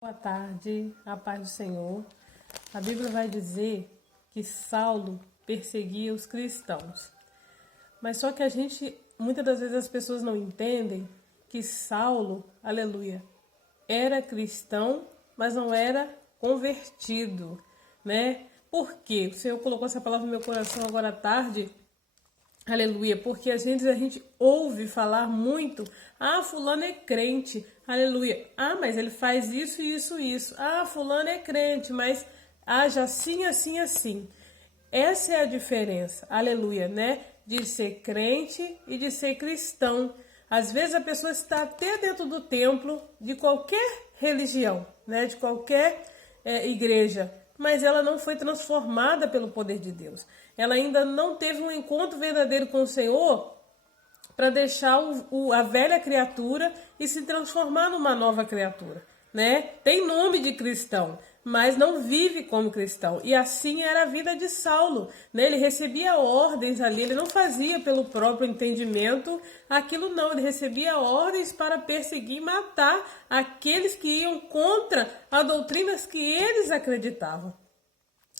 Boa tarde, a paz do Senhor. A Bíblia vai dizer que Saulo perseguia os cristãos. Mas só que muitas das vezes as pessoas não entendem que Saulo, aleluia, era cristão, mas não era convertido, né? Por quê? O Senhor colocou essa palavra no meu coração agora à tarde, aleluia, porque a gente ouve falar muito, fulano é crente, aleluia, mas ele faz isso, isso, isso, fulano é crente, mas age assim, assim, assim. Essa é a diferença, aleluia, né, de ser crente e de ser cristão. Às vezes a pessoa está até dentro do templo de qualquer religião, né, de qualquer igreja, mas ela não foi transformada pelo poder de Deus. Ela ainda não teve um encontro verdadeiro com o Senhor para deixar a velha criatura e se transformar numa nova criatura, né? Tem nome de cristão, mas não vive como cristão. E assim era a vida de Saulo, né? Ele recebia ordens ali, ele não fazia pelo próprio entendimento aquilo não, ele recebia ordens para perseguir e matar aqueles que iam contra as doutrinas que eles acreditavam.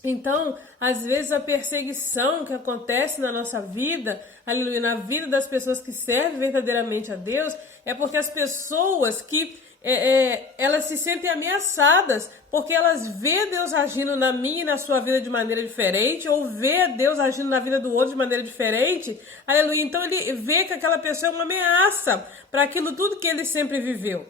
Então, às vezes a perseguição que acontece na nossa vida, aleluia, na vida das pessoas que servem verdadeiramente a Deus, é porque as pessoas que elas se sentem ameaçadas, porque elas vê Deus agindo na minha e na sua vida de maneira diferente, ou vê Deus agindo na vida do outro de maneira diferente, aleluia. Então ele vê que aquela pessoa é uma ameaça para aquilo tudo que ele sempre viveu.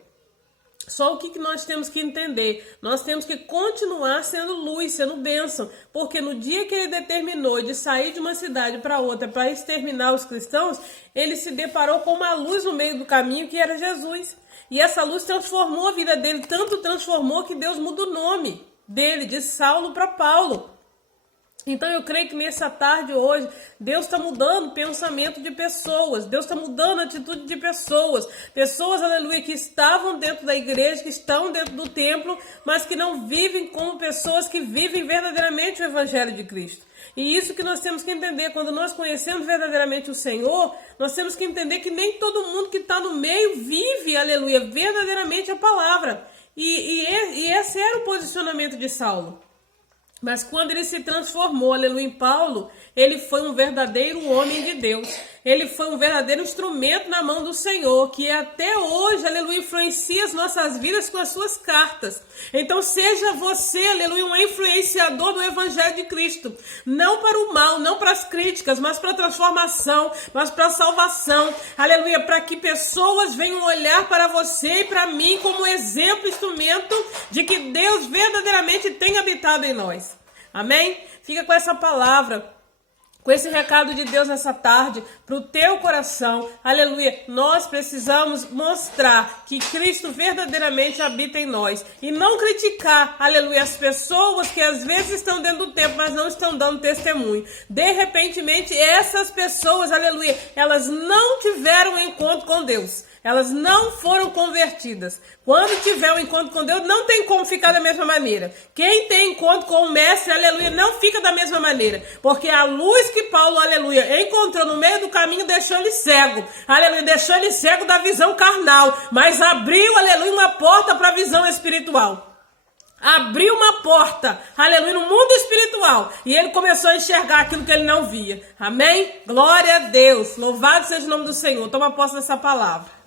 Só o que nós temos que entender? Nós temos que continuar sendo luz, sendo bênção, porque no dia que ele determinou de sair de uma cidade para outra para exterminar os cristãos, ele se deparou com uma luz no meio do caminho que era Jesus. E essa luz transformou a vida dele, tanto transformou que Deus muda o nome dele, de Saulo para Paulo. Então eu creio que nessa tarde hoje, Deus está mudando o pensamento de pessoas, Deus está mudando a atitude de pessoas, aleluia, que estavam dentro da igreja, que estão dentro do templo, mas que não vivem como pessoas que vivem verdadeiramente o Evangelho de Cristo. E isso que nós temos que entender, quando nós conhecemos verdadeiramente o Senhor, nós temos que entender que nem todo mundo que está no meio vive, aleluia, verdadeiramente a palavra. E esse era o posicionamento de Saulo. Mas quando ele se transformou, aleluia, em Paulo, ele foi um verdadeiro homem de Deus. Ele foi um verdadeiro instrumento na mão do Senhor, que até hoje, aleluia, influencia as nossas vidas com as suas cartas. Então seja você, aleluia, um influenciador do Evangelho de Cristo. Não para o mal, não para as críticas, mas para a transformação, mas para a salvação. Aleluia, para que pessoas venham olhar para você e para mim como exemplo, instrumento de que Deus verdadeiramente tem habitado em nós. Amém? Fica com essa palavra, com esse recado de Deus nessa tarde, para o teu coração, aleluia. Nós precisamos mostrar que Cristo verdadeiramente habita em nós e não criticar, aleluia, as pessoas que às vezes estão dentro do templo, mas não estão dando testemunho. De repentemente, essas pessoas, aleluia, elas não tiveram um encontro com Deus. Elas não foram convertidas. Quando tiver um encontro com Deus, não tem como ficar da mesma maneira. Quem tem encontro com o Mestre, aleluia, não fica da mesma maneira. Porque a luz que Paulo, aleluia, encontrou no meio do caminho deixou ele cego. Aleluia, deixou ele cego da visão carnal. Mas abriu, aleluia, uma porta para a visão espiritual. Abriu uma porta, aleluia, no mundo espiritual. E ele começou a enxergar aquilo que ele não via. Amém? Glória a Deus. Louvado seja o nome do Senhor. Toma posse dessa palavra.